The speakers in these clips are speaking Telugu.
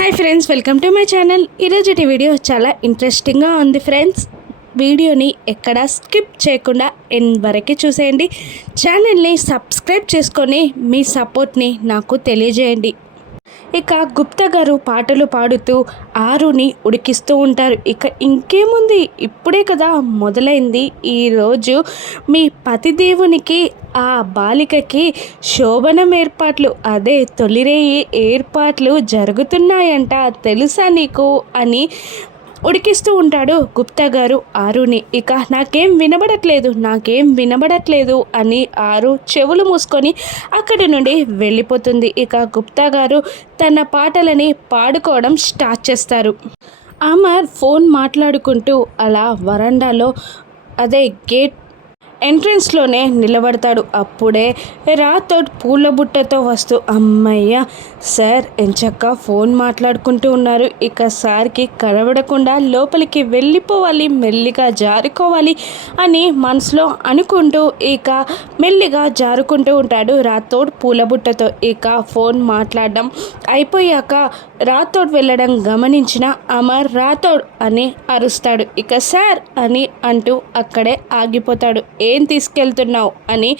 Hi friends, welcome to my channel. ఈరోజు వీడియో చాలా ఇంట్రెస్టింగ్గా ఉంది ఫ్రెండ్స్. వీడియోని ఎక్కడ స్కిప్ చేయకుండా ఎండ్ వరకు చూసేయండి. ఛానల్ని సబ్స్క్రైబ్ చేసుకొని మీ సపోర్ట్ని నాకు తెలియజేయండి. ఇక గుప్తా గారు పాటలు పాడుతూ ఆరుని ఉడికిస్తూ ఉంటారు. ఇక ఇంకేముంది, ఇప్పుడే కదా మొదలైంది. ఈరోజు మీ పతిదేవునికి ఆ బాలికకి శోభనం ఏర్పాట్లు, అదే తొలిరేయి ఏర్పాట్లు జరుగుతున్నాయంట, తెలుసా నీకు అని ఉడికిస్తూ ఉంటాడు గుప్తా గారు ఆరుని. ఇక నాకేం వినబడట్లేదు అని ఆరు చెవులు మూసుకొని అక్కడి నుండి వెళ్ళిపోతుంది. ఇక గుప్తా గారు తన పాటలని పాడుకోవడం స్టార్ట్ చేస్తారు. అమర్ ఫోన్ మాట్లాడుకుంటూ అలా వరండాలో, అదే గేట్ ఎంట్రన్స్లోనే నిలబడతాడు. అప్పుడే రాథోడ్ పూల బుట్టతో వస్తూ, అమ్మయ్య సార్ ఎంచక్క ఫోన్ మాట్లాడుకుంటూ ఉన్నారు. ఇక సార్కి కనబడకుండా లోపలికి వెళ్ళిపోవాలి, మెల్లిగా జారుకోవాలి అని మనసులో అనుకుంటూ ఇక మెల్లిగా జారుకుంటూ ఉంటాడు రాథోడ్ పూల బుట్టతో. ఇక ఫోన్ మాట్లాడడం అయిపోయాక రాథోడ్ వెళ్ళడం గమనించిన అమర్ రాథోడ్ అని అరుస్తాడు. ఇక సార్ అని అంటూ అక్కడే ఆగిపోతాడు. ఏం తీసుకెళ్తున్నావు అని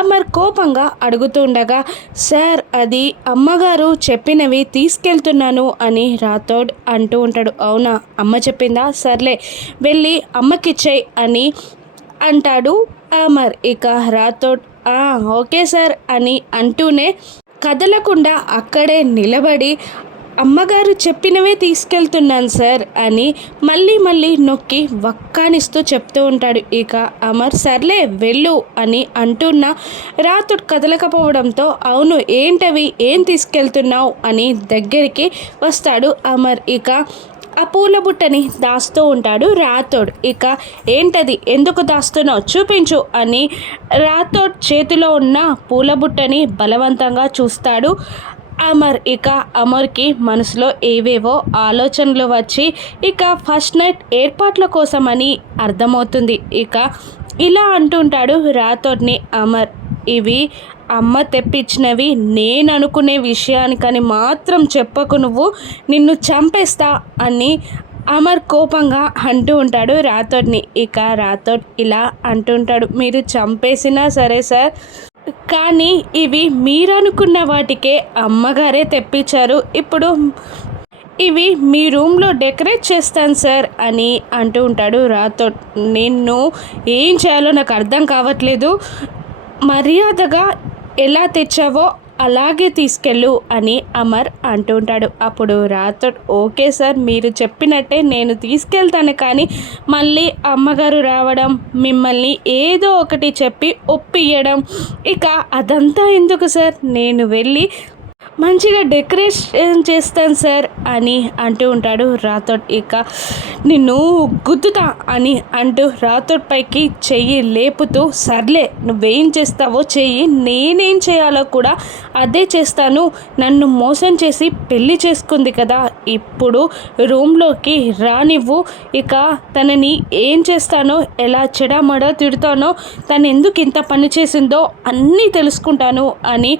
అమర్ కోపంగా అడుగుతుండగా, సార్ అది అమ్మగారు చెప్పినవి తీసుకెళ్తున్నాను అని రాథోడ్ అంటూ ఉంటాడు. అవునా, అమ్మ చెప్పిందా, సర్లే వెళ్ళి అమ్మకిచ్చేయి అని అంటాడు అమర్. ఇక రాథోడ్ ఓకే సార్ అని అంటూనే కదలకుండా అక్కడే నిలబడి, అమ్మగారు చెప్పినవే తీసుకెళ్తున్నాను సార్ అని మళ్ళీ నొక్కి వక్కానిస్తూ చెప్తూ ఉంటాడు. ఇక అమర్ సర్లే వెళ్ళు అని అంటున్నా రాథోడ్ కదలకపోవడంతో, అవును ఏంటవి, ఏం తీసుకెళ్తున్నావు అని దగ్గరికి వస్తాడు అమర్. ఇక ఆ పూల బుట్టని దాస్తూ ఉంటాడు రాథోడ్. ఇక ఏంటది, ఎందుకు దాస్తున్నావు, చూపించు అని రాథోడ్ చేతిలో ఉన్న పూల బుట్టని బలవంతంగా చూస్తాడు అమర్. ఇక అమర్కి మనసులో ఏవేవో ఆలోచనలు వచ్చి ఇక ఫస్ట్ నైట్ ఏర్పాట్ల కోసమని అర్థమవుతుంది. ఇక ఇలా అంటుంటాడు రాథోడ్ని అమర్, ఇవి అమ్మ తెప్పించినవి, నేను అనుకునే విషయానికని మాత్రం చెప్పకు, నువ్వు నిన్ను చంపేస్తా అని అమర్ కోపంగా అంటూ ఉంటాడు రాథోడ్ని. ఇక రాథోడ్ ఇలా అంటుంటాడు, మీరు చంపేసినా సరే సార్, కానీ ఇవి మీరనుకున్న వాటికే అమ్మగారే తెప్పించారు, ఇప్పుడు ఇవి మీ రూమ్లో డెకరేట్ చేస్తాను సార్ అని అంటూ ఉంటాడు రాథోడ్. నిన్ను ఏం చేయాలో నాకు అర్థం కావట్లేదు, మర్యాదగా ఎలా తెచ్చావో అలాగే తీసుకెళ్ళు అని అమర్ అంటుంటాడు. అప్పుడు రాథోడ్, ఓకే సార్ మీరు చెప్పినట్టే నేను తీసుకెళ్తాను, కానీ మళ్ళీ అమ్మగారు రావడం, మిమ్మల్ని ఏదో ఒకటి చెప్పి ఒప్పియడం, ఇక అదంతా ఎందుకు సార్, నేను వెళ్ళి మంచిగా డెకరేషన్ చేస్తాను సార్ అని అంటూ ఉంటాడు రాథోడ్. ఇక నిన్ను గుద్దుతా అని అంటూ రాథోడ్ పైకి చెయ్యి లేపుతూ, సర్లే నువ్వేం చేస్తావో చెయ్యి, నేనేం చేయాలో కూడా అదే చేస్తాను, నన్ను మోసం చేసి పెళ్లి చేసుకుంది కదా, ఇప్పుడు రూమ్లోకి రానివ్వు, ఇక తనని ఏం చేస్తానో, ఎలా చెడామడా తిడతానో, తను ఎందుకు ఇంత పని చేసిందో అన్నీ తెలుసుకుంటాను అని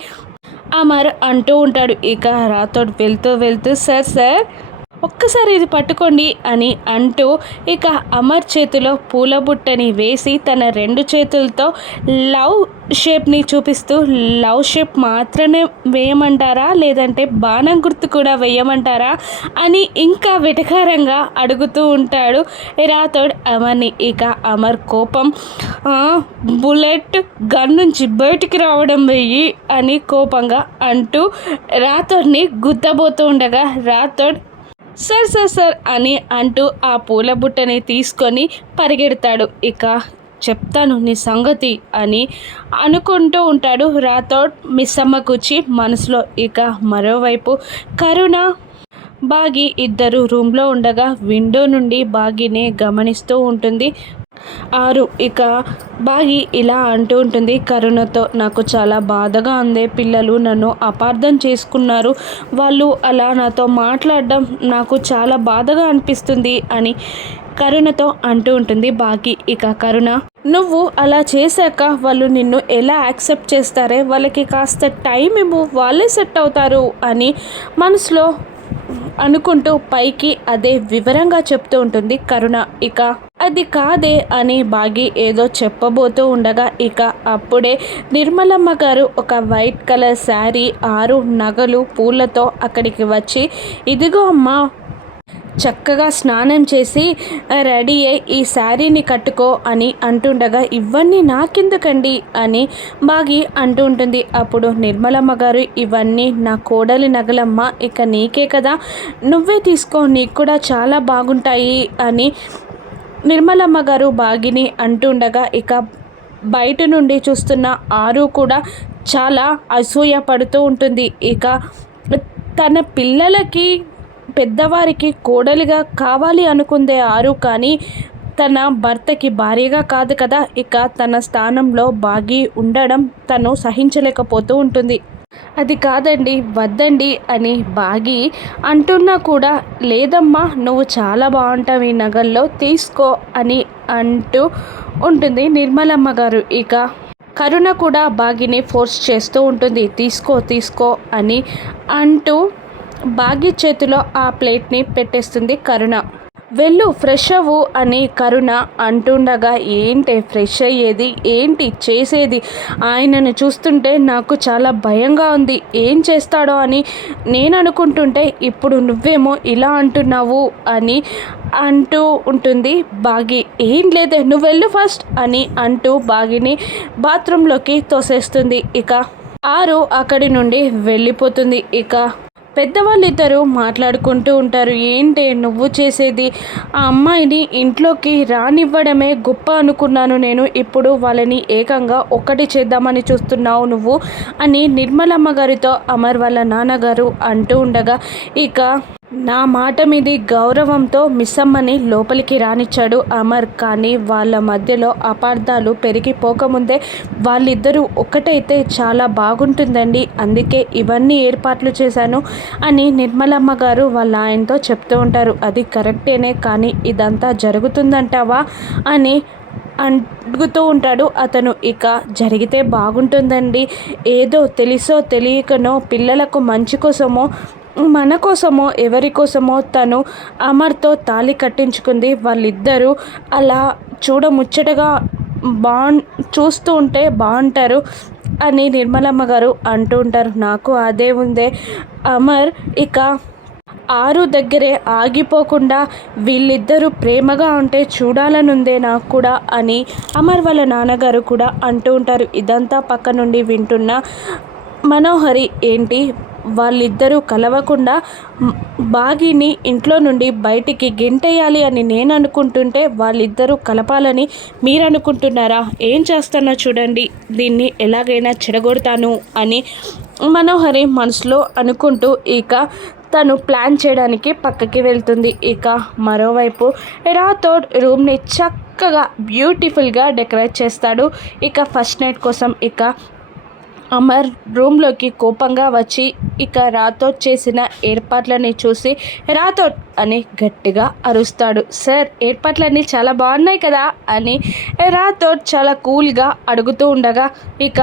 అమర్ అంటూ ఉంటాడు. ఇక రాథోడ్ వెళ్తూ సార్ ఒక్కసారి ఇది పట్టుకోండి అని అంటూ ఇక అమర్ చేతిలో పూల బుట్టని వేసి తన రెండు చేతులతో లవ్ షేప్ని చూపిస్తూ, లవ్ షేప్ మాత్రమే వేయమంటారా, లేదంటే బాణం గుర్తు కూడా వేయమంటారా అని ఇంకా వెటకారంగా అడుగుతూ ఉంటాడు రాథోడ్ అమర్ని. ఇక అమర్ కోపం, బుల్లెట్ గన్ నుంచి బయటికి రావడం వెయ్యి అని కోపంగా అంటూ రాథోడ్ని గుద్దబోతూ ఉండగా, రాథోడ్ సార్ అని అంటూ ఆ పూల బుట్టని తీసుకొని పరిగెడతాడు. ఇక చెప్తాను నీ సంగతి అని అనుకుంటూ ఉంటాడు రాథోడ్ మిస్సమ్మ కూర్చి మనసులో. ఇక మరోవైపు కరుణ బాగి ఇద్దరు రూమ్లో ఉండగా విండో నుండి బాగిని గమనిస్తూ ఉంటుంది ఆరు. ఇక బాగి ఇలా అంటూ ఉంటుంది కరుణతో, నాకు చాలా బాధగా ఉంది, పిల్లలు నన్ను అపార్థం చేసుకున్నారు, వాళ్ళు అలా నాతో మాట్లాడడం నాకు చాలా బాధగా అనిపిస్తుంది అని కరుణతో అంటూ ఉంటుంది బాగి. ఇక కరుణ, నువ్వు అలా చేశాక వాళ్ళు నిన్ను ఎలా యాక్సెప్ట్ చేస్తారే, వాళ్ళకి కాస్త టైం ఇవ్వు, వాళ్ళే సెట్ అవుతారు అని మనసులో అనుకుంటూ పైకి అదే వివరంగా చెప్తూ ఉంటుంది కరుణ. ఇక అది కాదే అని బాగి ఏదో చెప్పబోతూ ఉండగా ఇక అప్పుడే నిర్మలమ్మ గారు ఒక వైట్ కలర్ శారీ 6 నగలు పూలతో అక్కడికి వచ్చి, ఇదిగో అమ్మా, చక్కగా స్నానం చేసి రెడీ అయ్యి ఈ శారీని కట్టుకో అని అంటుండగా, ఇవన్నీ నాకెందుకండి అని బాగి అంటూ ఉంటుంది. అప్పుడు నిర్మలమ్మ గారు, ఇవన్నీ నా కోడలి నగలమ్మ, ఇక నీకే కదా, నువ్వే తీసుకో, నీకు కూడా చాలా బాగుంటాయి అని నిర్మలమ్మ గారు బాగిని అంటుండగా ఇక బయట నుండి చూస్తున్న ఆరు కూడా చాలా అసూయ పడుతూ ఉంటుంది. ఇక తన పిల్లలకి పెద్దవారికి కోడలిగా కావాలి అనుకుందే ఆరు, కానీ తన భర్తకి భార్యగా కాదు కదా. ఇక తన స్థానంలో బాగి ఉండడం తను సహించలేకపోతూ ఉంటుంది. అది కాదండి, వద్దండి అని బాగి అంటున్నా కూడా, లేదమ్మా, నువ్వు చాలా బాగుంటావు ఈ నగల్లో, తీసుకో అని అంటూ ఉంటుంది నిర్మలమ్మ గారు. ఇక కరుణ కూడా బాగిని ఫోర్స్ చేస్తూ ఉంటుంది, తీసుకో తీసుకో అని అంటూ బాగి చేతిలో ఆ ప్లేట్ని పెట్టేస్తుంది కరుణ. వెళ్ళు, ఫ్రెష్ అవ్వు అని కరుణ అంటుండగా, ఏంటి ఫ్రెష్ అయ్యేది, ఏంటి చేసేది, ఆయనను చూస్తుంటే నాకు చాలా భయంగా ఉంది, ఏం చేస్తాడో అని నేను అనుకుంటుంటే ఇప్పుడు నువ్వేమో ఇలా అంటున్నావు అని అంటూ ఉంటుంది బాగి. ఏం లేదు, నువ్వు వెళ్ళు ఫస్ట్ అని అంటూ బాగిని బాత్రూంలోకి తోసేస్తుంది. ఇక ఆరు అక్కడి నుండి వెళ్ళిపోతుంది. ఇక పెద్దవాళ్ళిద్దరూ మాట్లాడుకుంటూ ఉంటారు. ఏంటి నువ్వు చేసేది, ఆ అమ్మాయిని ఇంట్లోకి రానివ్వడమే గొప్ప అనుకున్నాను నేను, ఇప్పుడు వాళ్ళని ఏకంగా ఒక్కటి చేద్దామని చూస్తున్నావు నువ్వు అని నిర్మలమ్మ గారితో అమర్ వాళ్ళ నాన్నగారు అంటూ ఉండగా, ఇక నా మాట మీది గౌరవంతో మిస్సమ్మని లోపలికి రానిచ్చాడు అమర్. కానీ వాళ్ళ మధ్యలో అపార్థాలు పెరిగిపోకముందే వాళ్ళిద్దరూ ఒక్కటైతే చాలా బాగుంటుందండి, అందుకే ఇవన్నీ ఏర్పాట్లు చేశాను అని నిర్మలమ్మ గారు వాళ్ళ ఆయనతో చెప్తూ ఉంటారు. అది కరెక్టేనే, కానీ ఇదంతా జరుగుతుందంటావా అని అడుగుతూ ఉంటాడు అతను. ఇక జరిగితే బాగుంటుందండి, ఏదో తెలుసో తెలియకనో పిల్లలకు మంచి కోసమో మన కోసమో ఎవరి కోసమో తను అమర్తో తాళి కట్టించుకుంది. వాళ్ళిద్దరూ అలా చూడముచ్చటగా చూస్తూ ఉంటే బాగుంటారు అని నిర్మలమ్మ గారు అంటూ ఉంటారు. నాకు అదే ఉందే అమర్, ఇక ఆరు దగ్గరే ఆగిపోకుండా వీళ్ళిద్దరూ ప్రేమగా ఉంటే చూడాలనుందే నాకు కూడా అని అమర్ వాళ్ళ నాన్నగారు కూడా అంటూ ఉంటారు. ఇదంతా పక్క నుండి వింటున్న మనోహరి, ఏంటి వాళ్ళిద్దరూ కలవకుండా బాగిని ఇంట్లో నుండి బయటికి గెంటేయాలి అని నేను అనుకుంటుంటే వాళ్ళిద్దరూ కలపాలని మీరు అనుకుంటున్నారా, ఏం చేస్తానో చూడండి, దీన్ని ఎలాగైనా చెడగొడతాను అని మనోహరి మనసులో అనుకుంటూ ఇక తను ప్లాన్ చేయడానికి పక్కకి వెళ్తుంది. ఇక మరోవైపు రాథోడ్ రూమ్ని చక్కగా బ్యూటిఫుల్గా డెకరేట్ చేస్తాడు. ఇక ఫస్ట్ నైట్ కోసం ఇక అమర్ రూమ్లోకి కోపంగా వచ్చి ఇక రాథోడ్ చేసిన ఏర్పాట్లని చూసి, రాథోడ్ అని గట్టిగా అరుస్తాడు. సార్, ఏర్పాట్లన్నీ చాలా బాగున్నాయి కదా అని రాథోడ్ చాలా కూల్గా అడుగుతూ ఉండగా, ఇక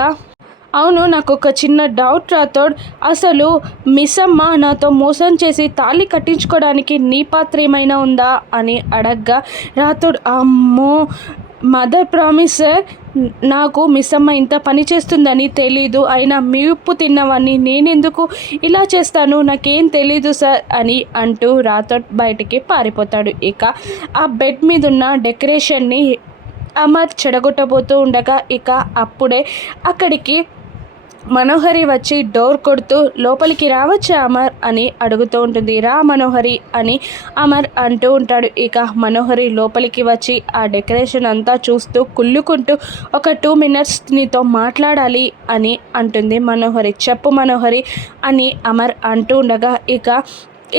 అవును, నాకు ఒక చిన్న డౌట్ రాథోడ్, అసలు మిస్సమ్మ నాతో మోసం చేసి తాళి కట్టించుకోవడానికి నీ పాత్ర ఏమైనా ఉందా అని అడగ్గా, రాథోడ్, అమ్మో మదర్ ప్రామిస్ సార్, నాకు మిస్సమ్మ ఇంత పని చేస్తుందని తెలీదు, అయినా మీ ఉప్పు తిన్నవాన్ని నేనెందుకు ఇలా చేస్తాను, నాకేం తెలీదు సార్ అని అంటూ రాథోడ్ బయటికి పారిపోతాడు. ఇక ఆ బెడ్ మీద ఉన్న డెకరేషన్ని అమర్ చెడగొట్టబోతూ ఉండగా ఇక అప్పుడే అక్కడికి మనోహరి వచ్చి డోర్ కొడుతూ, లోపలికి రావచ్చా అమర్ అని అడుగుతూ ఉంటుంది. రా మనోహరి అని అమర్ అంటూ ఉంటాడు. ఇక మనోహరి లోపలికి వచ్చి ఆ డెకరేషన్ అంతా చూస్తూ కుళ్ళుకుంటూ, ఒక 2 minutes నీతో మాట్లాడాలి అని అంటుంది మనోహరి. చెప్పు మనోహరి అని అమర్ అంటూ ఉండగా ఇక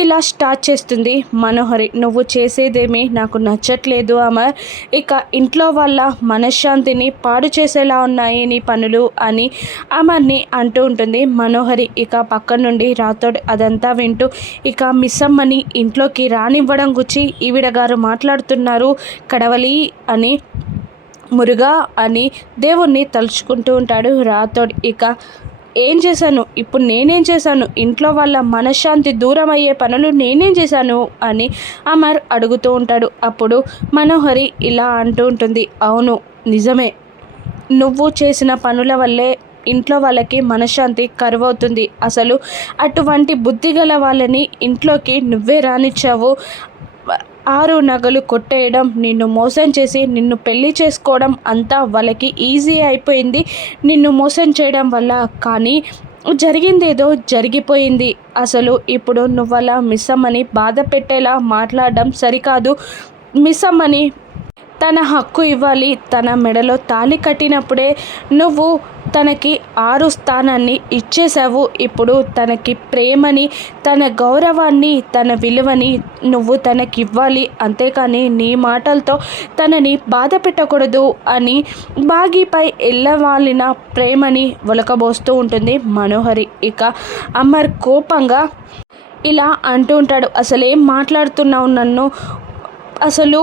ఇలా స్టార్ట్ చేస్తుంది మనోహరి. నువ్వు చేసేదేమీ నాకు నచ్చట్లేదు అమర్, ఇక ఇంట్లో వాళ్ళ మనశ్శాంతిని పాడు చేసేలా ఉన్నాయి నీ పనులు అని అమర్ని అంటూ ఉంటుంది మనోహరి. ఇక పక్క నుండి రాథోడ్ అదంతా వింటూ, ఇక మిస్సమ్మని ఇంట్లోకి రానివ్వడం గురించి ఈవిడ గారు మాట్లాడుతున్నారు కడవలి అని మురుగా అని దేవుణ్ణి తలుచుకుంటూ ఉంటాడు రాథోడ్. ఇక ఏం చేశాను, ఇప్పుడు నేనేం చేశాను, ఇంట్లో వాళ్ళ మనశ్శాంతి దూరం అయ్యే పనులు నేనేం చేశాను అని అమర్ అడుగుతూ ఉంటాడు. అప్పుడు మనోహరి ఇలా అంటూ ఉంటుంది, అవును నిజమే, నువ్వు చేసిన పనుల వల్లే ఇంట్లో వాళ్ళకి మనశ్శాంతి కరువవుతుంది. అసలు అటువంటి బుద్ధి గల వాళ్ళని ఇంట్లోకి నువ్వే రానిచ్చావు. 6 నగలు కొట్టేయడం, నిన్ను మోసం చేసి నిన్ను పెళ్లి చేసుకోవడం అంతా వాళ్ళకి ఈజీ అయిపోయింది నిన్ను మోసం చేయడం వల్ల. కానీ జరిగిందేదో జరిగిపోయింది. అసలు ఇప్పుడు నువ్వలా మిస్ అమ్మని బాధ పెట్టేలా మాట్లాడడం సరికాదు. మిస్ అమ్మని తన హక్కు ఇవ్వాలి. తన మెడలో తాళి కట్టినప్పుడే నువ్వు తనకి 6 స్థానాన్ని ఇచ్చేసావు. ఇప్పుడు తనకి ప్రేమని, తన గౌరవాన్ని, తన విలువని నువ్వు తనకివ్వాలి. అంతేకాని నీ మాటలతో తనని బాధ పెట్టకూడదు అని బాగీపై ఎల్లవాలిన ప్రేమని ఒలకబోస్తూ ఉంటుంది మనోహరి. ఇక అమర్ కోపంగా ఇలా అంటూ ఉంటాడు, అసలేం మాట్లాడుతున్నావు, నన్ను అసలు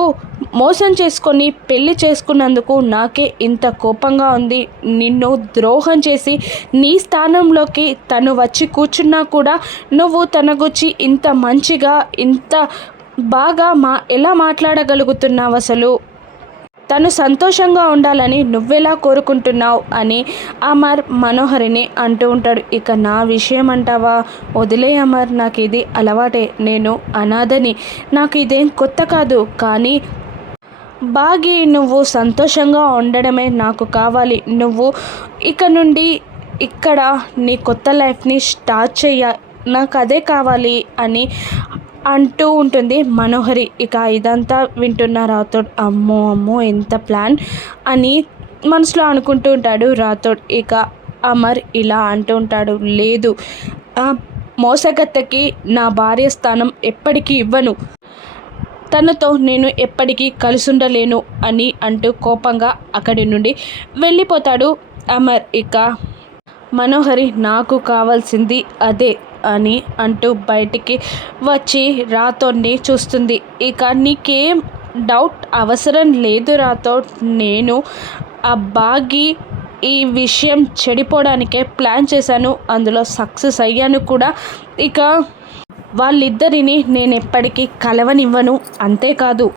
మోసం చేసుకొని పెళ్లి చేసుకున్నందుకు నాకే ఇంత కోపంగా ఉంది. నిన్ను ద్రోహం చేసి నీ స్థానంలోకి తను వచ్చి కూర్చున్నా కూడా నువ్వు తన గురించి ఇంత మంచిగా ఇంత బాగా ఎలా మాట్లాడగలుగుతున్నావు, అసలు తను సంతోషంగా ఉండాలని నువ్వెలా కోరుకుంటున్నావు అని అమర్ మనోహరిని అంటూ ఉంటాడు. ఇక నా విషయం అంటావా, వదిలే అమర్, నాకు ఇది అలవాటే, నేను అనాథని, నాకు ఇదేం కొత్త కాదు. కానీ బాగి నువ్వు సంతోషంగా ఉండడమే నాకు కావాలి. నువ్వు ఇక నుండి ఇక్కడ నీ కొత్త లైఫ్ని స్టార్ట్ చెయ్య, నాకు అదే కావాలి అని అంటూ ఉంటుంది మనోహరి. ఇక ఇదంతా వింటున్న రాథోడ్ అమ్మో అమ్మో ఎంత ప్లాన్ అని మనసులో అనుకుంటూ ఉంటాడు రాథోడ్. ఇక అమర్ ఇలా అంటూ ఉంటాడు, లేదు, మోసగత్తెకి నా భార్య స్థానం ఎప్పటికీ ఇవ్వను, తనతో నేను ఎప్పటికీ కలిసుండలేను అని అంటూ కోపంగా అక్కడి నుండి వెళ్ళిపోతాడు అమర్. ఇక మనోహరి నాకు కావాల్సింది అదే అని అంటూ బయటికి వచ్చి రాథోడ్ని చూస్తుంది. ఇక నీకేం డౌట్ అవసరం లేదు రాథోడ్, నేను ఆ బాగి ఈ విషయం చెడిపోవడానికే ప్లాన్ చేశాను, అందులో సక్సెస్ అయ్యాను కూడా. ఇక వాళ్ళిద్దరిని నేను ఎప్పటికీ కలవనివ్వను. అంతేకాదు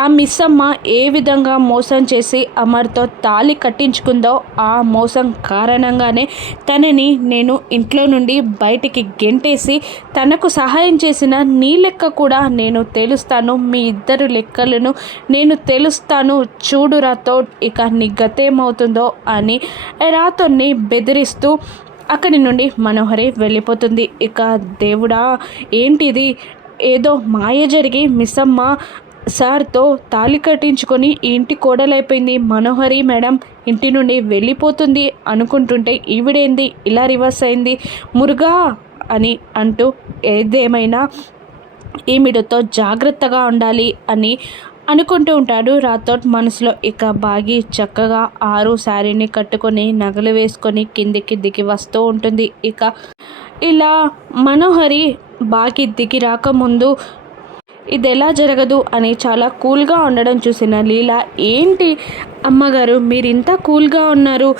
ఆ మిస్ అమ్మ ఏ విధంగా మోసం చేసి అమర్తో తాళి కట్టించుకుందో ఆ మోసం కారణంగానే తనని నేను ఇంట్లో నుండి బయటికి గెంటేసి తనకు సహాయం చేసిన నీ లెక్క కూడా నేను తెలుస్తాను, మీ ఇద్దరు లెక్కలను నేను తెలుస్తాను, చూడు రాథోడ్ ఇక నీ గతేమవుతుందో అని రాథోడ్ని బెదిరిస్తూ అక్కడి నుండి మనోహరి వెళ్ళిపోతుంది. ఇక దేవుడా ఏంటిది, ఏదో మాయ జరిగి మిస్ అమ్మ సార్తో తాళి కట్టించుకొని ఇంటి కోడలైపోయింది, మనోహరి మేడం ఇంటి నుండి వెళ్ళిపోతుంది అనుకుంటుంటే ఈవిడేంది ఇలా రివర్స్ అయింది, మురుగా అని అంటూ ఏదేమైనా ఈవిడతో జాగ్రత్తగా ఉండాలి అని అనుకుంటూ ఉంటాడు రాథోడ్ మనసులో. ఇక బాగి చక్కగా 6 శారీని కట్టుకొని నగలు వేసుకొని కిందికి దిగి వస్తూ ఉంటుంది. ఇక ఇలా మనోహరి బాగి దిగి రాకముందు ఇది ఎలా జరగదు అని చాలా కూల్గా ఉండడం చూసిన లీలా, ఏంటి అమ్మగారు మీరు ఇంత కూల్గా ఉన్నారు,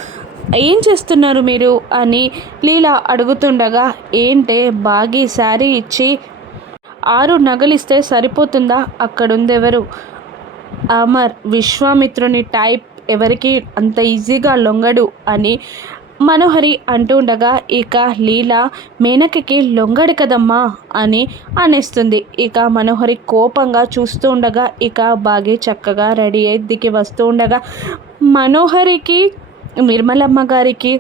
ఏం చేస్తున్నారు మీరు అని లీలా అడుగుతుండగా, ఏంటే బాగి శారీ ఇచ్చి 6 నగలిస్తే సరిపోతుందా, అక్కడుందెవరు, అమర్ విశ్వామిత్రుని టైప్, ఎవరికి అంత ఈజీగా లొంగడు అని మనోహరి అంటూ ఉండగా, ఇక లీలా మేనకకి లొంగడు కదమ్మా అని అనేస్తుంది. ఇక మనోహరి కోపంగా చూస్తూ ఉండగా ఇక బాగి చక్కగా రెడీ అయి దిగి వస్తూ ఉండగా మనోహరికి, నిర్మలమ్మ గారికి,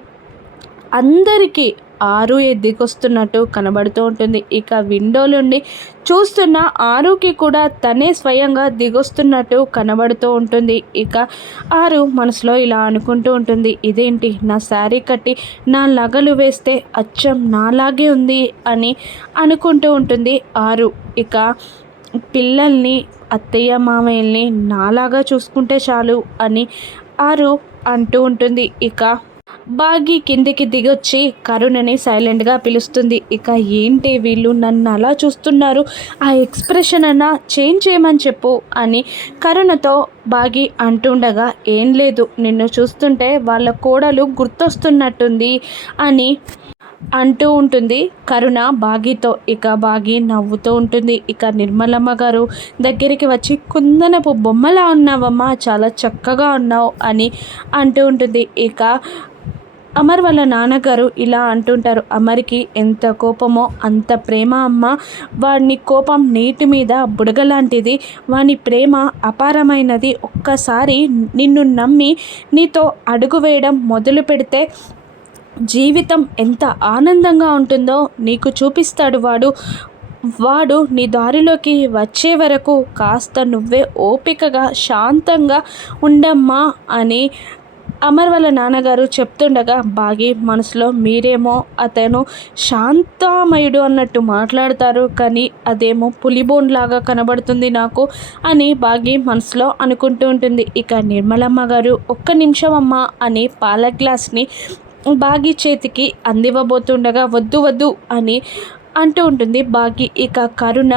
అందరికీ 6 దిగొస్తున్నట్టు కనబడుతూ ఉంటుంది. ఇక విండోలుండి చూస్తున్న 6కి కూడా తనే స్వయంగా దిగొస్తున్నట్టు కనబడుతూ ఉంటుంది. ఇక 6 మనసులో ఇలా అనుకుంటూ ఉంటుంది, ఇదేంటి నా శారీ కట్టి నా నగలు వేస్తే అచ్చం నాలాగే ఉంది అని అనుకుంటూ ఉంటుంది 6. ఇక పిల్లల్ని అత్తయ్య మామయ్యల్ని నాలాగా చూసుకుంటే చాలు అని 6 అంటూ ఉంటుంది. ఇక బాగి కిందికి దిగొచ్చి కరుణని సైలెంట్గా పిలుస్తుంది. ఇక ఏంటి వీళ్ళు నన్ను అలా చూస్తున్నారు, ఆ ఎక్స్ప్రెషన్ అన్నా చేంజ్ చేయమని చెప్పు అని కరుణతో బాగి అంటుండగా, ఏం లేదు నిన్ను చూస్తుంటే వాళ్ళ కోడలు గుర్తొస్తున్నట్టుంది అని అంటూ ఉంటుంది కరుణ బాగితో. ఇక బాగి నవ్వుతూ ఉంటుంది. ఇక నిర్మలమ్మ గారు దగ్గరికి వచ్చి, కుందనపు బొమ్మలా ఉన్నావమ్మా, చాలా చక్కగా ఉన్నావు అని అంటూ ఉంటుంది. ఇక అమర్ వాళ్ళ నాన్నగారు ఇలా అంటుంటారు, అమర్కి ఎంత కోపమో అంత ప్రేమ అమ్మ, వాడిని కోపం నీటి మీద బుడగలాంటిది, వాని ప్రేమ అపారమైనది. ఒక్కసారి నిన్ను నమ్మి నీతో అడుగు వేయడం మొదలు పెడితే జీవితం ఎంత ఆనందంగా ఉంటుందో నీకు చూపిస్తాడు వాడు నీ దారిలోకి వచ్చే వరకు కాస్త నువ్వే ఓపికగా శాంతంగా ఉండమ్మా అని అమర్ వాళ్ళ నాన్నగారు చెప్తుండగా, బాగి మనసులో మీరేమో అతను శాంతమయుడు అన్నట్టు మాట్లాడతారు, కానీ అదేమో పులిబోన్ లాగా కనబడుతుంది నాకు అని బాగి మనసులో అనుకుంటూ ఉంటుంది. ఇక నిర్మలమ్మ గారు ఒక్క నిమిషం అమ్మ అని పాల గ్లాస్ని బాగి చేతికి అందివ్వబోతుండగా, వద్దు వద్దు అని అంటూ ఉంటుంది బాగి. ఇక కరుణ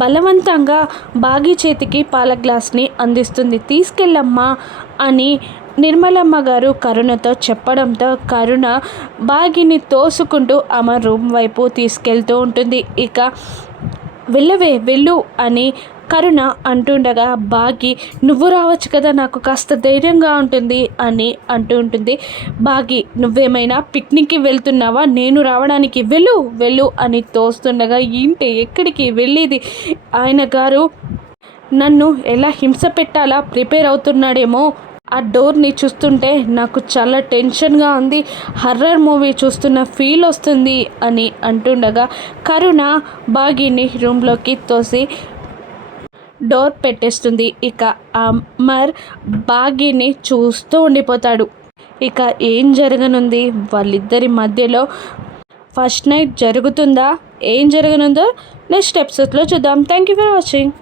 బలవంతంగా బాగి చేతికి పాల గ్లాస్ని అందిస్తుంది. తీసుకెళ్ళమ్మా అని నిర్మలమ్మ గారు కరుణతో చెప్పడంతో కరుణ బాగిని తోసుకుంటూ ఆమె రూమ్ వైపు తీసుకెళ్తూ ఉంటుంది. ఇక వెళ్ళవే వెళ్ళు అని కరుణ అంటుండగా, బాగి నువ్వు రావచ్చు కదా, నాకు కాస్త ధైర్యంగా ఉంటుంది అని అంటూ ఉంటుంది. బాగి నువ్వేమైనా పిక్నిక్కి వెళ్తున్నావా, నేను రావడానికి వెళ్ళు వెళ్ళు అని తోస్తుండగా, ఏంటి ఎక్కడికి వెళ్ళేది, ఆయన గారు నన్ను ఎలా హింస పెట్టాలా ప్రిపేర్ అవుతున్నాడేమో, ఆ డోర్ని చూస్తుంటే నాకు చాలా టెన్షన్గా ఉంది, హర్రర్ మూవీ చూస్తున్న ఫీల్ వస్తుంది అని అంటుండగా కరుణ బాగిని రూమ్లోకి తోసి డోర్ పెట్టేస్తుంది. ఇక అమర్ బాగిని చూస్తూ ఉండిపోతాడు. ఇక ఏం జరగనుంది వాళ్ళిద్దరి మధ్యలో, ఫస్ట్ నైట్ జరుగుతుందా, ఏం జరగనుందో నెక్స్ట్ ఎపిసోడ్లో చూద్దాం. Thank you for watching.